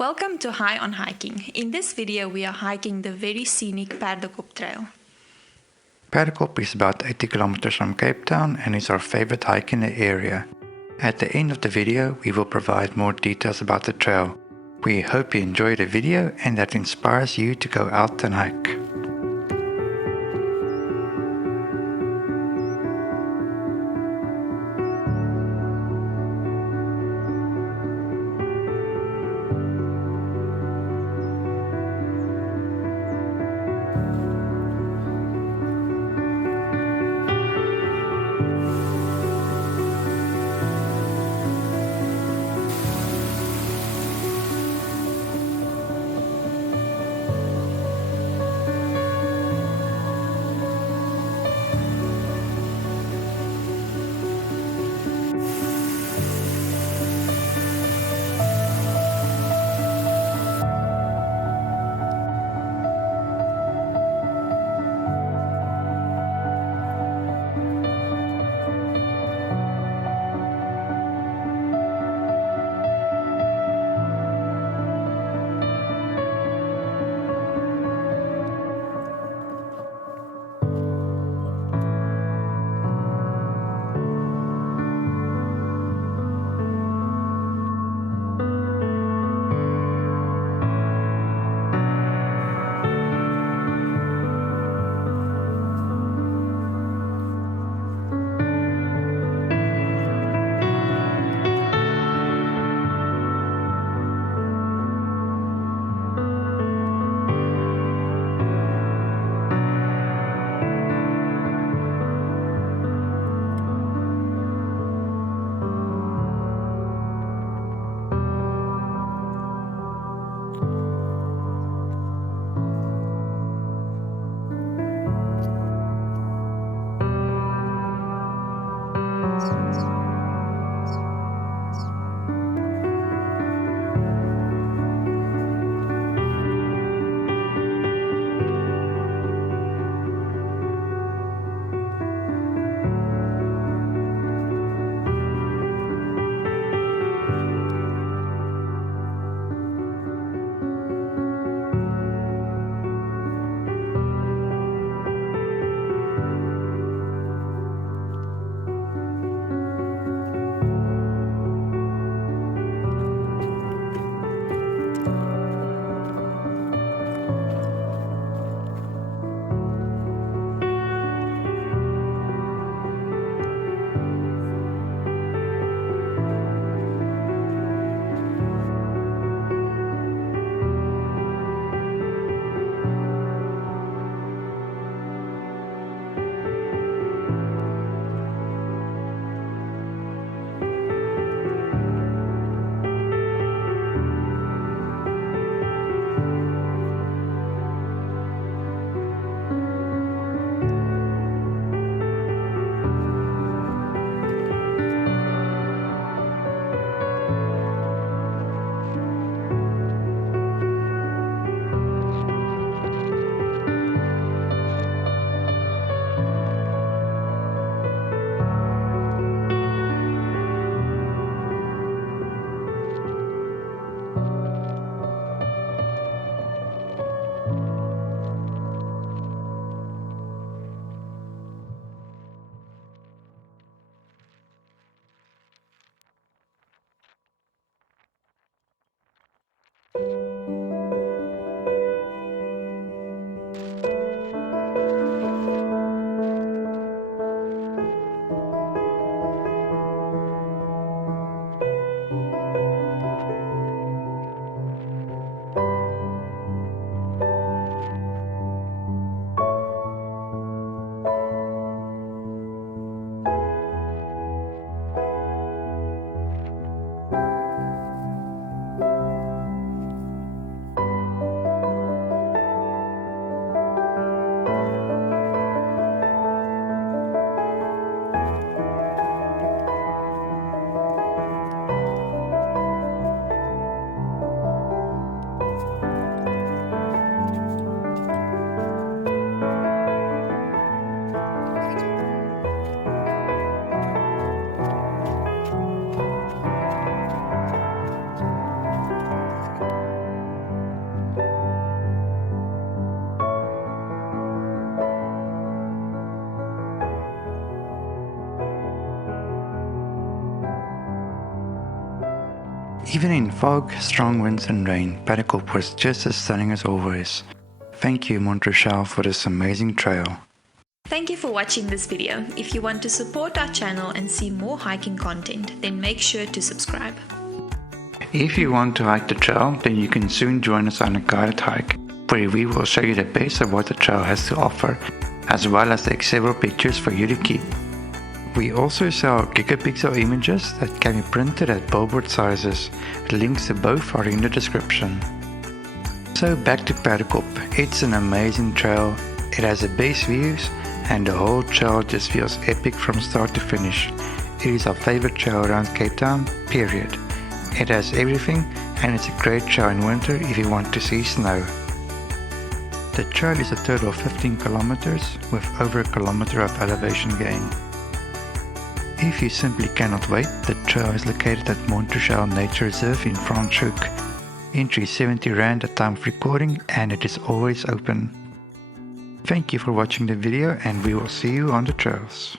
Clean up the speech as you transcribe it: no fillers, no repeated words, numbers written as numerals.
Welcome to High on Hiking. In this video we are hiking the very scenic Perdekop trail. Perdekop is about 80 kilometers from Cape Town and is our favorite hike in the area. At the end of the video we will provide more details about the trail. We hope you enjoy the video and that inspires you to go out and hike. Even in fog, strong winds and rain, Perdekop was just as stunning as always. Thank you Mont Rochelle for this amazing trail. Thank you for watching this video. If you want to support our channel and see more hiking content, then make sure to subscribe. If you want to hike the trail, then you can soon join us on a guided hike, where we will show you the best of what the trail has to offer, as well as take several pictures for you to keep. We also sell gigapixel images that can be printed at billboard sizes. Links to both are in the description. So back to Perdekop. It's an amazing trail. It has the best views and the whole trail just feels epic from start to finish. It is our favorite trail around Cape Town, period. It has everything and it's a great trail in winter if you want to see snow. The trail is a total of 15 kilometers with over a kilometer of elevation gain. If you simply cannot wait, the trail is located at Mont Rochelle Nature Reserve in Franschhoek. Entry is 70 Rand at time of recording and it is always open. Thank you for watching the video and we will see you on the trails.